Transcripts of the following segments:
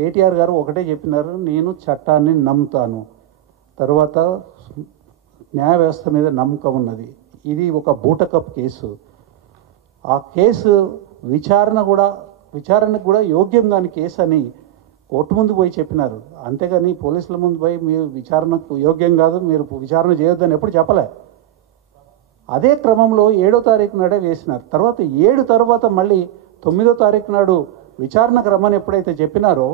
కేటీఆర్ గారు ఒకటే చెప్పినారు, నేను చట్టాన్ని నమ్ముతాను, తర్వాత న్యాయ వ్యవస్థ మీద నమ్మకం ఉన్నది. ఇది ఒక బూటకప్ కేసు. ఆ కేసు విచారణకు కూడా యోగ్యం కాని కేసు అని కోర్టు ముందు పోయి చెప్పినారు. అంతేగాని పోలీసుల ముందు పోయి మీరు విచారణకు యోగ్యం కాదు, మీరు విచారణ చేయొద్దని ఎప్పుడు చెప్పలే. అదే క్రమంలో 7వ తారీఖు నాడే వేసినారు. తర్వాత 7 తర్వాత మళ్ళీ 9వ తారీఖు నాడు విచారణకు రమ్మని ఎప్పుడైతే చెప్పినారో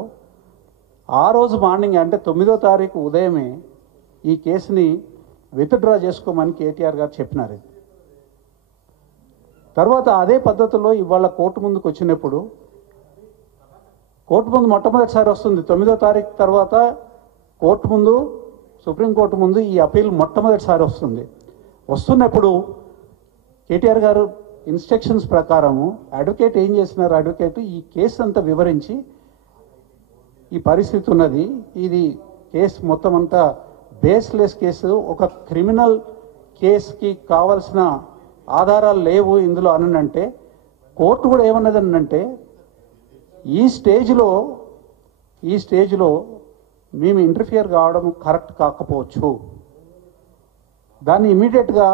ఆ రోజు మార్నింగ్ అంటే 9వ తారీఖు ఉదయమే ఈ కేసుని విత్డ్రా చేసుకోమని కేటీఆర్ గారు చెప్పినారు. తర్వాత అదే పద్ధతిలో ఇవాళ కోర్టు ముందుకు వచ్చినప్పుడు కోర్టు ముందు మొట్టమొదటిసారి వస్తుంది 9వ తారీఖు తర్వాత కోర్టు ముందు, సుప్రీంకోర్టు ముందు ఈ అప్పీల్ మొట్టమొదటిసారి వస్తున్నప్పుడు కేటీఆర్ గారు ఇన్స్ట్రక్షన్స్ ప్రకారము అడ్వకేట్ ఏం చేసినారు, అడ్వకేట్ ఈ కేసు అంతా వివరించి ఈ పరిస్థితి ఉన్నది, ఇది కేసు మొత్తం అంతా బేస్లెస్ కేసు, ఒక క్రిమినల్ కేసుకి కావాల్సిన ఆధారాలు లేవు ఇందులో అనంటే కోర్టు కూడా ఏమన్నదనంటే ఈ స్టేజ్లో మేము ఇంటర్ఫియర్ కావడం కరెక్ట్ కాకపోవచ్చు, దాన్ని ఇమీడియట్గా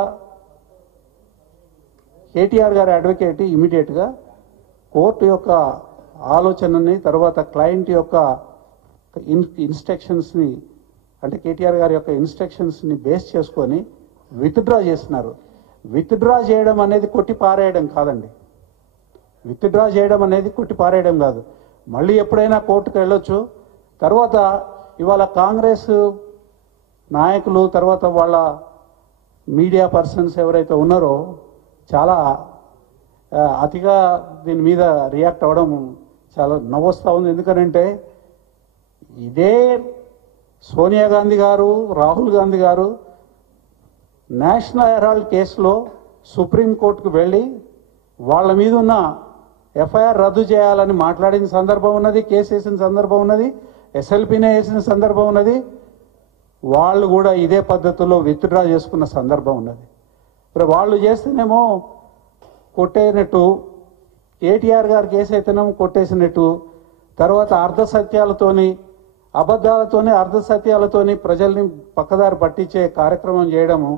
కేటీఆర్ గారి అడ్వకేట్ ఇమీడియట్గా కోర్టు యొక్క ఆలోచనని తర్వాత క్లయింట్ యొక్క ఇన్స్ట్రక్షన్స్ని అంటే కేటీఆర్ గారి యొక్క ఇన్స్ట్రక్షన్స్ని బేస్ చేసుకొని విత్డ్రా చేస్తున్నారు. విత్డ్రా చేయడం అనేది కొట్టి పారేయడం కాదండి. విత్డ్రా చేయడం అనేది కొట్టి పారేయడం కాదు. మళ్ళీ ఎప్పుడైనా కోర్టుకు వెళ్ళొచ్చు. తర్వాత ఇవాళ కాంగ్రెస్ నాయకులు తర్వాత వాళ్ళ మీడియా పర్సన్స్ ఎవరైతే ఉన్నారో చాలా అతిగా దీని మీద రియాక్ట్ అవ్వడం చాలా నవ్వొస్తూ ఉంది. ఎందుకనంటే ఇదే సోనియా గాంధీ గారు, రాహుల్ గాంధీ గారు నేషనల్ హెరాల్డ్ కేసులో సుప్రీంకోర్టుకు వెళ్ళి వాళ్ళ మీద ఉన్న ఎఫ్ఐఆర్ రద్దు చేయాలని మాట్లాడిన సందర్భం ఉన్నది, కేసు వేసిన సందర్భం ఉన్నది, ఎస్ఎల్పీనే వేసిన సందర్భం ఉన్నది. వాళ్ళు కూడా ఇదే పద్ధతిలో విత్డ్రా చేసుకున్న సందర్భం ఉన్నది. మరి వాళ్ళు చేస్తేనేమో కొట్టేనట్టు, కేటీఆర్ గారి కేసు అయితేనేమో కొట్టేసినట్టు, తర్వాత అర్ధసత్యాలతోని అబద్ధాలతోని అర్ధసత్యాలతోని ప్రజల్ని పక్కదారి పట్టించే కార్యక్రమం చేయడము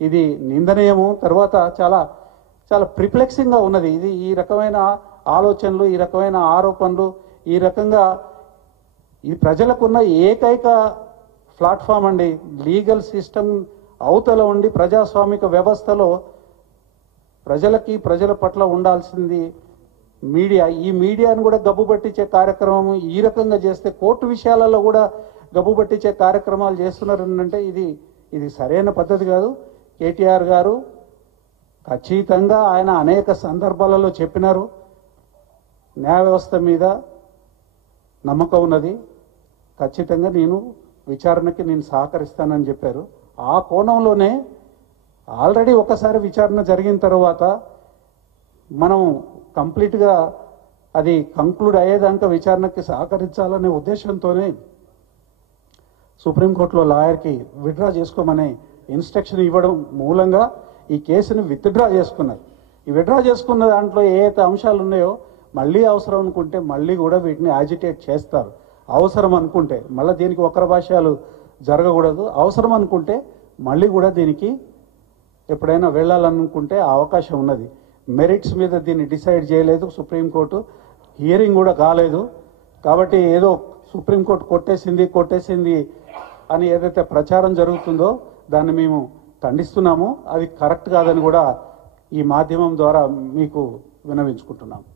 ఇది నిందనీయము. తర్వాత చాలా చాలా ప్రిప్లెక్సింగ్గా ఉన్నది. ఇది ఈ రకమైన ఆలోచనలు, ఈ రకమైన ఆరోపణలు, ఈ రకంగా ఇది ప్రజలకున్న ఏకైక ప్లాట్ఫామ్ అండి. లీగల్ సిస్టమ్ అవతల ఉండి ప్రజాస్వామిక వ్యవస్థలో ప్రజల పట్ల ఉండాల్సింది మీడియా. ఈ మీడియాను కూడా గబ్బు పట్టించే కార్యక్రమం ఈ రకంగా చేస్తే కోర్టు విషయాలలో కూడా గబ్బు పట్టించే కార్యక్రమాలు చేస్తున్నారు అంటే ఇది సరైన పద్ధతి కాదు. కేటీఆర్ గారు ఖచ్చితంగా ఆయన అనేక సందర్భాలలో చెప్పినారు, న్యాయ వ్యవస్థ మీద నమ్మకం ఉన్నది, ఖచ్చితంగా నేను విచారణకి సహకరిస్తానని చెప్పారు. ఆ కోణంలోనే ఆల్రెడీ ఒకసారి విచారణ జరిగిన తర్వాత మనం కంప్లీట్గా అది కంక్లూడ్ అయ్యేదాకా విచారణకి సహకరించాలనే ఉద్దేశంతోనే సుప్రీంకోర్టులో లాయర్కి విత్డ్రా చేసుకోమనే ఇన్స్ట్రక్షన్ ఇవ్వడం మూలంగా ఈ కేసుని విత్డ్రా చేసుకున్నారు. ఈ విత్డ్రా చేసుకున్న దాంట్లో ఏ అయితే అంశాలు ఉన్నాయో మళ్ళీ అవసరం అనుకుంటే మళ్ళీ కూడా వీటిని యాజిటేట్ చేస్తారు. అవసరం అనుకుంటే మళ్ళీ దీనికి వక్ర భాష్యాలు జరగకూడదు. అవసరం అనుకుంటే మళ్ళీ కూడా దీనికి ఎప్పుడైనా వెళ్ళాలనుకుంటే అవకాశం ఉన్నది. మెరిట్స్ మీద దీన్ని డిసైడ్ చేయలేదు సుప్రీంకోర్టు, హియరింగ్ కూడా కాలేదు. కాబట్టి ఏదో సుప్రీంకోర్టు కొట్టేసింది అని ఏదైతే ప్రచారం జరుగుతుందో దాన్ని మేము ఖండిస్తున్నాము. అది కరెక్ట్ కాదని కూడా ఈ మాధ్యమం ద్వారా మీకు విన్నవించుకుంటున్నాము.